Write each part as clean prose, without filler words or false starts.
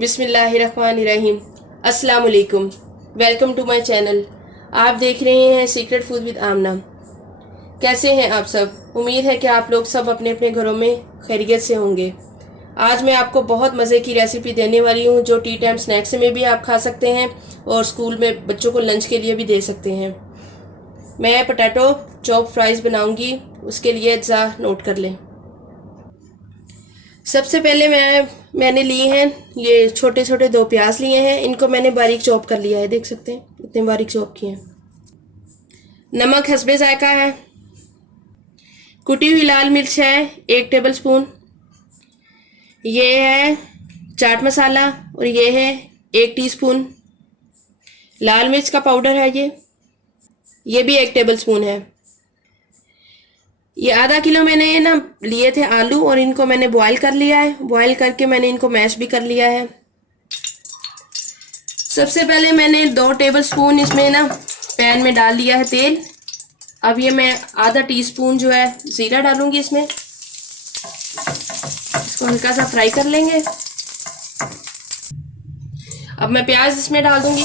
बिस्मिल्लाहिर्रहमानिर्रहीम। अस्सलाम वालेकुम। Welcome to my channel. आप देख रहे हैं सीक्रेट फूड विद आमना। कैसे हैं आप सब? उम्मीद है कि आप लोग सब अपने अपने घरों में खैरियत से होंगे। आज मैं आपको बहुत मज़े की रेसिपी देने वाली हूँ जो टी टाइम स्नैक्स में भी आप खा सकते हैं और स्कूल में बच्चों को लंच के लिए भी दे सकते हैं। मैं पोटैटो चॉप फ्राइज़ बनाऊँगी, उसके लिए अज्जा नोट कर लें। सबसे पहले मैंने लिए हैं ये छोटे छोटे 2 प्याज लिए हैं। इनको मैंने बारीक चॉप कर लिया है, देख सकते हैं इतने बारीक चॉप किए हैं। नमक हस्बे जायका है। कुटी हुई लाल मिर्च है 1 टेबल स्पून। ये है चाट मसाला और ये है 1 टीस्पून। लाल मिर्च का पाउडर है ये भी 1 टेबल स्पून है। ये आधा किलो मैंने ना लिए थे आलू और इनको मैंने बॉईल कर लिया है। बॉईल करके मैंने इनको मैश भी कर लिया है। सबसे पहले मैंने 2 टेबल स्पून इसमें ना पैन में डाल लिया है तेल। अब ये मैं आधा टीस्पून जो है जीरा डालूंगी इसमें। इसको हल्का सा फ्राई कर लेंगे। अब मैं प्याज इसमें डाल दूंगी।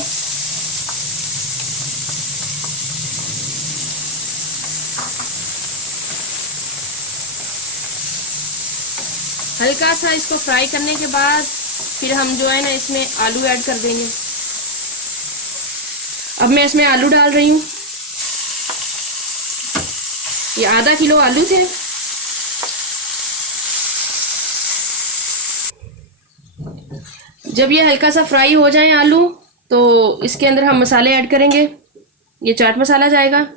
हल्का सा इसको फ्राई करने के बाद फिर हम जो है ना इसमें आलू ऐड कर देंगे। अब मैं इसमें आलू डाल रही हूँ। ये आधा किलो आलू थे। जब ये हल्का सा फ्राई हो जाए आलू तो इसके अंदर हम मसाले ऐड करेंगे। ये चाट मसाला जाएगा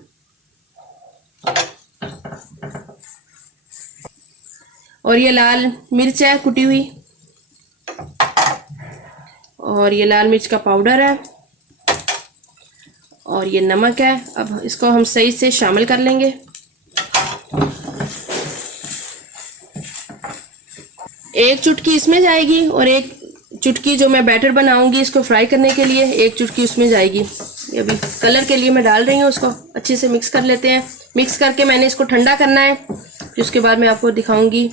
और ये लाल मिर्च है कुटी हुई और ये लाल मिर्च का पाउडर है और ये नमक है। अब इसको हम सही से शामिल कर लेंगे। एक चुटकी इसमें जाएगी और एक चुटकी जो मैं बैटर बनाऊंगी इसको फ्राई करने के लिए, एक चुटकी उसमें जाएगी। ये अभी कलर के लिए मैं डाल रही हूँ। उसको अच्छे से मिक्स कर लेते हैं। मिक्स करके मैंने इसको ठंडा करना है। फिर उसके बाद मैं आपको दिखाऊंगी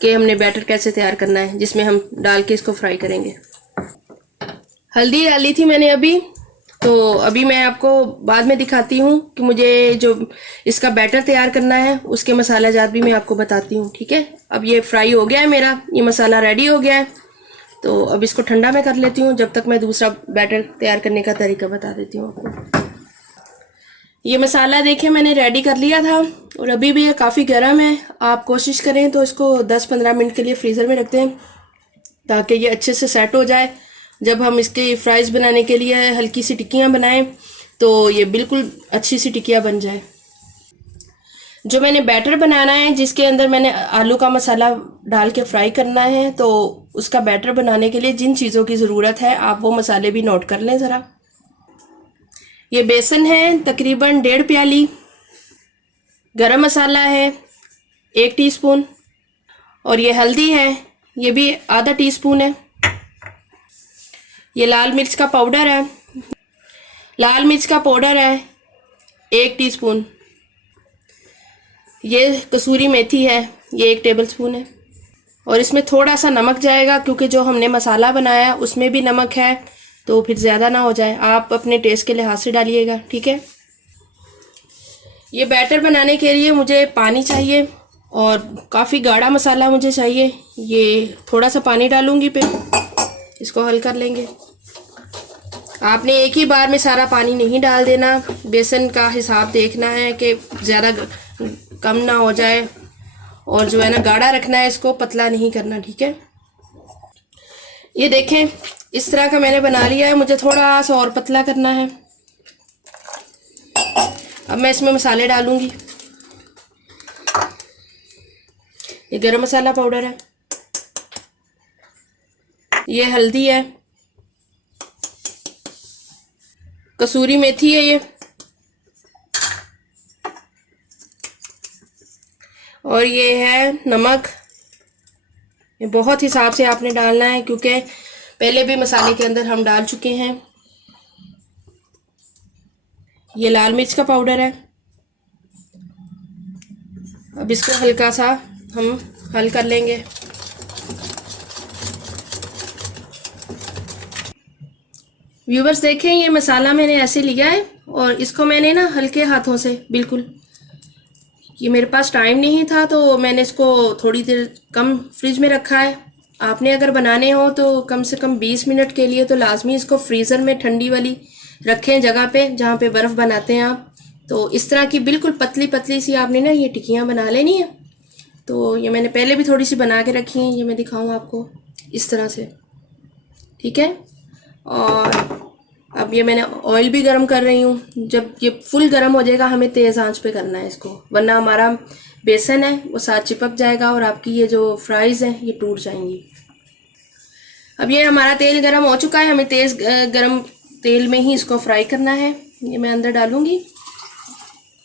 कि हमने बैटर कैसे तैयार करना है जिसमें हम डाल के इसको फ्राई करेंगे। हल्दी डाली थी मैंने अभी, तो अभी मैं आपको बाद में दिखाती हूँ कि मुझे जो इसका बैटर तैयार करना है उसके मसाला जात भी मैं आपको बताती हूँ, ठीक है। अब ये फ्राई हो गया है मेरा, ये मसाला रेडी हो गया है। तो अब इसको ठंडा मैं कर लेती हूँ जब तक मैं दूसरा बैटर तैयार करने का तरीका बता देती हूँ आपको। ये मसाला देखिए मैंने रेडी कर लिया था और अभी भी ये काफ़ी गर्म है। आप कोशिश करें तो इसको 10-15 मिनट के लिए फ्रीज़र में रख दें ताकि ये अच्छे से सेट हो जाए। जब हम इसकी फ्राइज़ बनाने के लिए हल्की सी टिक्कियाँ बनाएं तो ये बिल्कुल अच्छी सी टिक्कियाँ बन जाए। जो मैंने बैटर बनाना है जिसके अंदर मैंने आलू का मसाला डाल के फ्राई करना है, तो उसका बैटर बनाने के लिए जिन चीज़ों की ज़रूरत है आप वो मसाले भी नोट कर लें ज़रा। ये बेसन है तकरीबन 1.5 प्याली। गरम मसाला है 1 टीस्पून और ये हल्दी है ये भी आधा टीस्पून है। ये लाल मिर्च का पाउडर है, लाल मिर्च का पाउडर है 1 टीस्पून। ये कसूरी मेथी है ये 1 टेबल स्पून है और इसमें थोड़ा सा नमक जाएगा क्योंकि जो हमने मसाला बनाया उसमें भी नमक है, तो फिर ज़्यादा ना हो जाए। आप अपने टेस्ट के लिहाज से डालिएगा, ठीक है। ये बैटर बनाने के लिए मुझे पानी चाहिए और काफ़ी गाढ़ा मसाला मुझे चाहिए। ये थोड़ा सा पानी डालूंगी, फिर इसको हल कर लेंगे। आपने एक ही बार में सारा पानी नहीं डाल देना, बेसन का हिसाब देखना है कि ज़्यादा कम ना हो जाए और जो है ना गाढ़ा रखना है, इसको पतला नहीं करना, ठीक है। ये देखें इस तरह का मैंने बना लिया है। मुझे थोड़ा सा और पतला करना है। अब मैं इसमें मसाले डालूंगी। ये गरम मसाला पाउडर है, ये हल्दी है, कसूरी मेथी है ये, और ये है नमक। ये बहुत हिसाब से आपने डालना है क्योंकि पहले भी मसाले के अंदर हम डाल चुके हैं। ये लाल मिर्च का पाउडर है। अब इसको हल्का सा हम हल कर लेंगे। व्यूवर्स देखें, ये मसाला मैंने ऐसे लिया है और इसको मैंने ना हल्के हाथों से, बिल्कुल, ये मेरे पास टाइम नहीं था तो मैंने इसको थोड़ी देर कम फ्रिज में रखा है। आपने अगर बनाने हो तो कम से कम 20 मिनट के लिए तो लाजमी इसको फ्रीज़र में ठंडी वाली रखें जगह पे जहाँ पे बर्फ़ बनाते हैं आप। तो इस तरह की बिल्कुल पतली पतली सी आपने ना ये टिक्कियाँ बना लेनी है। तो ये मैंने पहले भी थोड़ी सी बना के रखी हैं, ये मैं दिखाऊँ आपको इस तरह से, ठीक है। और अब ये मैंने ऑयल भी गर्म कर रही हूँ। जब ये फुल गर्म हो जाएगा हमें तेज़ आंच पे करना है इसको, वरना हमारा बेसन है वो साथ चिपक जाएगा और आपकी ये जो फ्राइज़ हैं ये टूट जाएंगी। अब ये हमारा तेल गर्म हो चुका है, हमें तेज़ गर्म तेल में ही इसको फ्राई करना है। ये मैं अंदर डालूँगी,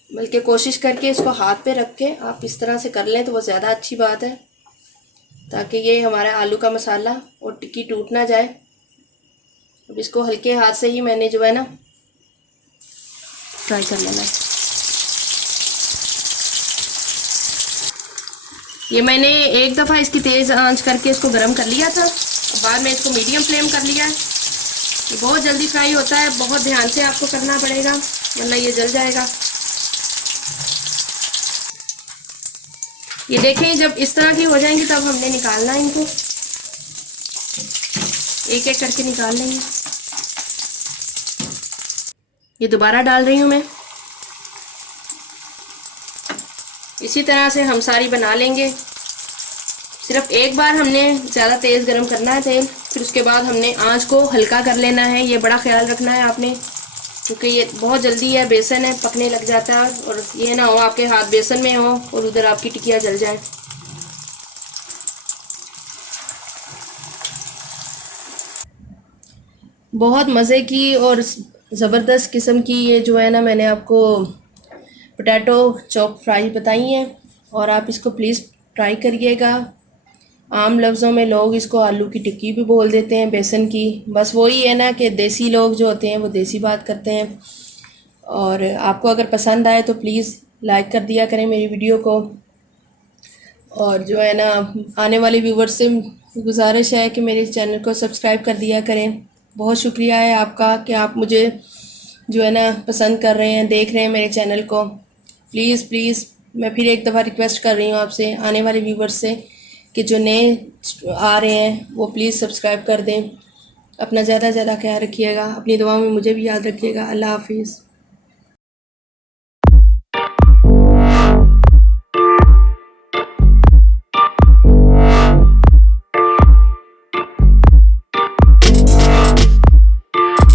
बल्कि कोशिश करके इसको हाथ पे रख के आप इस तरह से कर लें तो वो ज़्यादा अच्छी बात है, ताकि ये हमारा आलू का मसाला और टिक्की टूट ना जाए। अब इसको हल्के हाथ से ही मैंने जो है ना फ्राई कर लेना है। ये मैंने एक दफ़ा इसकी तेज़ आंच करके इसको गर्म कर लिया था, बाद में इसको मीडियम फ्लेम कर लिया है। ये बहुत जल्दी फ्राई होता है, बहुत ध्यान से आपको करना पड़ेगा वरना ये जल जाएगा। ये देखें, जब इस तरह की हो जाएंगी तब हमने निकालना है इनको, एक एक करके निकाल लेंगे। ये दोबारा डाल रही हूँ मैं, इसी तरह से हम सारी बना लेंगे। सिर्फ एक बार हमने ज़्यादा तेज़ गरम करना है तेल, फिर उसके बाद हमने आंच को हल्का कर लेना है। ये बड़ा ख्याल रखना है आपने, क्योंकि ये बहुत जल्दी है, बेसन है, पकने लग जाता है और ये ना हो आपके हाथ बेसन में हो और उधर आपकी टिकिया जल जाए। बहुत मज़े की और ज़बरदस्त किस्म की ये जो है ना मैंने आपको पोटैटो चॉप फ्राई बताई हैं और आप इसको प्लीज़ ट्राई करिएगा। आम लफ्ज़ों में लोग इसको आलू की टिक्की भी बोल देते हैं, बेसन की। बस वही है ना कि देसी लोग जो होते हैं वो देसी बात करते हैं। और आपको अगर पसंद आए तो प्लीज़ लाइक कर दिया करें मेरी वीडियो को। और जो है ना आने वाले व्यूवर्स से गुजारिश है कि मेरे चैनल को सब्सक्राइब कर दिया करें। बहुत शुक्रिया है आपका कि आप मुझे जो है ना पसंद कर रहे हैं, देख रहे हैं मेरे चैनल को। प्लीज़ प्लीज़ मैं फिर एक दफ़ा रिक्वेस्ट कर रही हूँ आपसे, आने वाले व्यूवर्स से, कि जो नए आ रहे हैं वो प्लीज़ सब्सक्राइब कर दें। अपना ज़्यादा से ज़्यादा ख्याल रखिएगा, अपनी दुआओं में मुझे भी याद रखिएगा। अल्लाह हाफिज़।